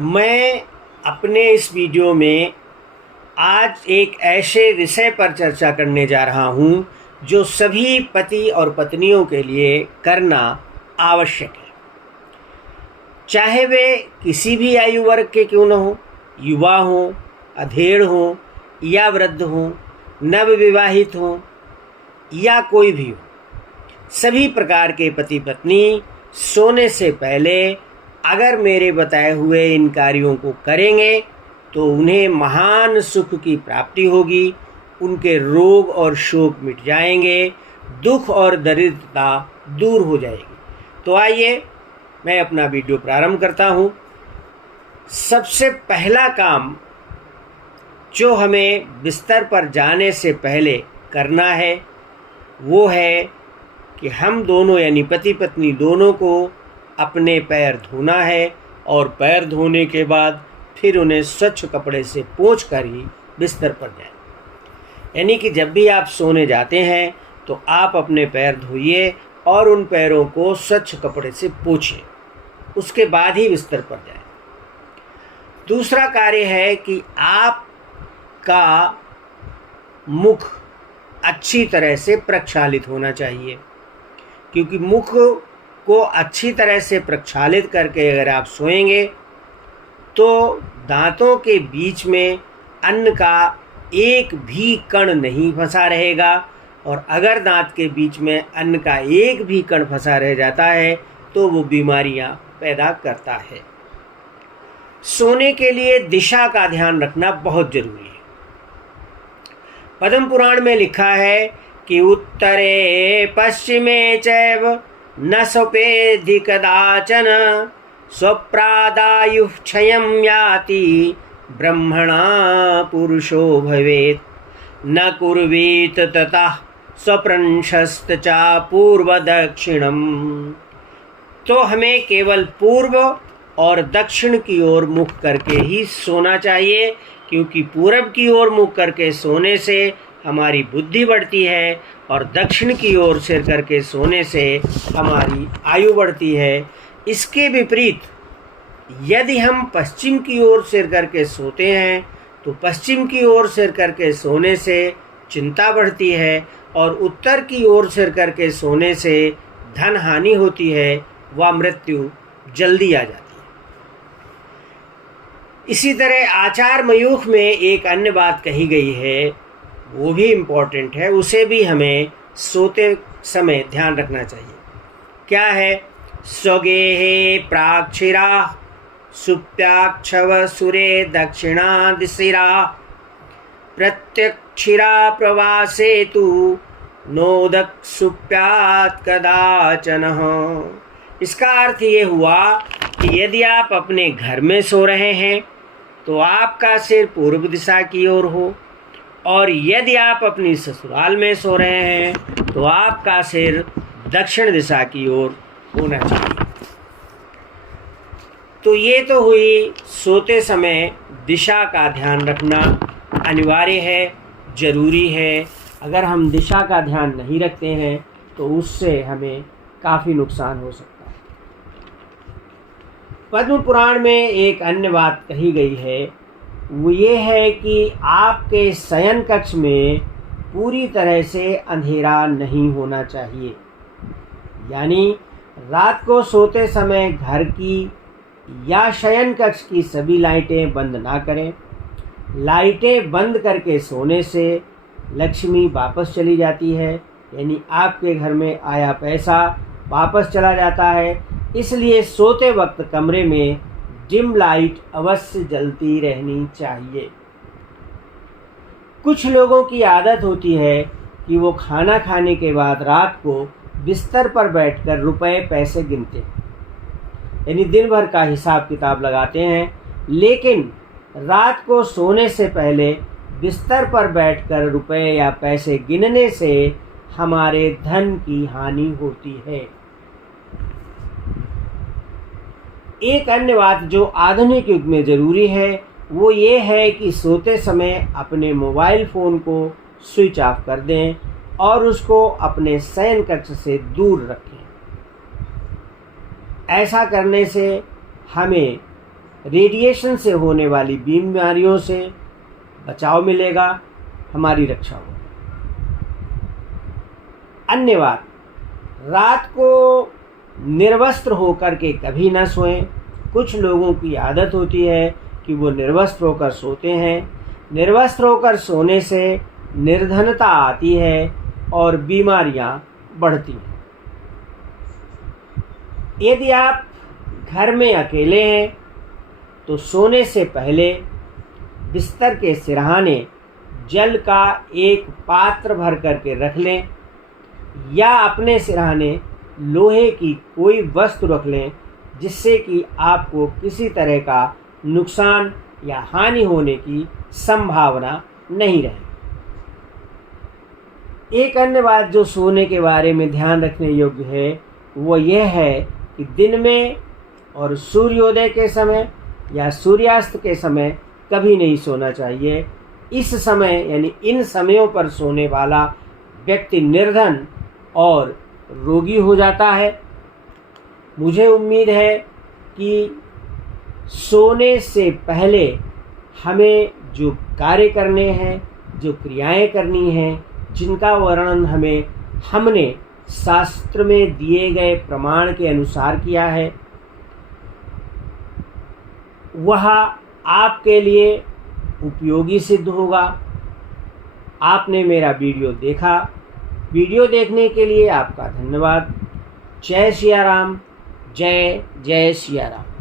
मैं अपने इस वीडियो में आज एक ऐसे विषय पर चर्चा करने जा रहा हूँ जो सभी पति और पत्नियों के लिए करना आवश्यक है, चाहे वे किसी भी आयु वर्ग के क्यों न हो, युवा हों, अधेड़ हों या वृद्ध हों, नवविवाहित हों या कोई भी हो। सभी प्रकार के पति पत्नी सोने से पहले अगर मेरे बताए हुए इन कार्यों को करेंगे तो उन्हें महान सुख की प्राप्ति होगी, उनके रोग और शोक मिट जाएंगे, दुख और दरिद्रता दूर हो जाएगी। तो आइए मैं अपना वीडियो प्रारंभ करता हूँ। सबसे पहला काम जो हमें बिस्तर पर जाने से पहले करना है वो है कि हम दोनों यानी पति पत्नी दोनों को अपने पैर धोना है और पैर धोने के बाद फिर उन्हें स्वच्छ कपड़े से पोंछकर ही बिस्तर पर जाएं। यानी कि जब भी आप सोने जाते हैं तो आप अपने पैर धोइए और उन पैरों को स्वच्छ कपड़े से पोंछिए, उसके बाद ही बिस्तर पर जाएं। दूसरा कार्य है कि आपका मुख अच्छी तरह से प्रक्षालित होना चाहिए, क्योंकि मुख को अच्छी तरह से प्रक्षालित करके अगर आप सोएंगे तो दांतों के बीच में अन्न का एक भी कण नहीं फंसा रहेगा, और अगर दांत के बीच में अन्न का एक भी कण फंसा रह जाता है तो वो बीमारियां पैदा करता है। सोने के लिए दिशा का ध्यान रखना बहुत जरूरी है। पद्म पुराण में लिखा है कि उत्तरे पश्चिमे चैव न सोपेधि कदाचन स्वप्रादायुः क्षयं याति ब्रह्मणा पुरुषो भवेत् न कुर्वीत ततः स्वप्रंशस्त चा पूर्व दक्षिणम। तो हमें केवल पूर्व और दक्षिण की ओर मुख करके ही सोना चाहिए, क्योंकि पूरब की ओर मुख करके सोने से हमारी बुद्धि बढ़ती है और दक्षिण की ओर सिर करके सोने से हमारी आयु बढ़ती है। इसके विपरीत यदि हम पश्चिम की ओर सिर करके सोते हैं तो पश्चिम की ओर सिर करके सोने से चिंता बढ़ती है और उत्तर की ओर सिर करके सोने से धन हानि होती है, व मृत्यु जल्दी आ जाती है। इसी तरह आचार मयूख में एक अन्य बात कही गई है, वो भी इम्पोर्टेंट है, उसे भी हमें सोते समय ध्यान रखना चाहिए। क्या है? स्वगेहे प्राक्षिरा सुप्याक्षव सुरे दक्षिणा दिशिरा प्रत्यक्षिरा प्रवासे तु नोदक सुप्यात् कदाचन। इसका अर्थ ये हुआ कि यदि आप अपने घर में सो रहे हैं तो आपका सिर पूर्व दिशा की ओर हो, और यदि आप अपनी ससुराल में सो रहे हैं तो आपका सिर दक्षिण दिशा की ओर होना चाहिए। तो ये तो हुई सोते समय दिशा का ध्यान रखना अनिवार्य है, ज़रूरी है। अगर हम दिशा का ध्यान नहीं रखते हैं तो उससे हमें काफ़ी नुकसान हो सकता है। पद्म पुराण में एक अन्य बात कही गई है, वो ये है कि आपके शयन कक्ष में पूरी तरह से अंधेरा नहीं होना चाहिए। यानी रात को सोते समय घर की या शयन कक्ष की सभी लाइटें बंद ना करें। लाइटें बंद करके सोने से लक्ष्मी वापस चली जाती है, यानी आपके घर में आया पैसा वापस चला जाता है। इसलिए सोते वक्त कमरे में डिम लाइट अवश्य जलती रहनी चाहिए। कुछ लोगों की आदत होती है कि वो खाना खाने के बाद रात को बिस्तर पर बैठकर रुपए पैसे गिनते हैं, यानी दिन भर का हिसाब किताब लगाते हैं, लेकिन रात को सोने से पहले बिस्तर पर बैठकर रुपए या पैसे गिनने से हमारे धन की हानि होती है। एक अन्य बात जो आधुनिक युग में ज़रूरी है वो ये है कि सोते समय अपने मोबाइल फ़ोन को स्विच ऑफ कर दें और उसको अपने शयन कक्ष से दूर रखें। ऐसा करने से हमें रेडिएशन से होने वाली बीमारियों से बचाव मिलेगा, हमारी रक्षा होगी। अन्य बात, रात को निर्वस्त्र होकर के कभी ना सोएं। कुछ लोगों की आदत होती है कि वो निर्वस्त्र होकर सोते हैं। निर्वस्त्र होकर सोने से निर्धनता आती है और बीमारियां बढ़ती हैं। यदि आप घर में अकेले हैं तो सोने से पहले बिस्तर के सिरहाने जल का एक पात्र भर करके रख लें, या अपने सिरहाने लोहे की कोई वस्तु रख लें जिससे कि आपको किसी तरह का नुकसान या हानि होने की संभावना नहीं रहे। एक अन्य बात जो सोने के बारे में ध्यान रखने योग्य है वो यह है कि दिन में और सूर्योदय के समय या सूर्यास्त के समय कभी नहीं सोना चाहिए। इस समय यानी इन समयों पर सोने वाला व्यक्ति निर्धन और रोगी हो जाता है। मुझे उम्मीद है कि सोने से पहले हमें जो कार्य करने हैं, जो क्रियाएं करनी हैं, जिनका वर्णन हमने शास्त्र में दिए गए प्रमाण के अनुसार किया है, वह आपके लिए उपयोगी सिद्ध होगा। आपने मेरा वीडियो देखा। वीडियो देखने के लिए आपका धन्यवाद। जय सिया राम। जय जय सिया राम।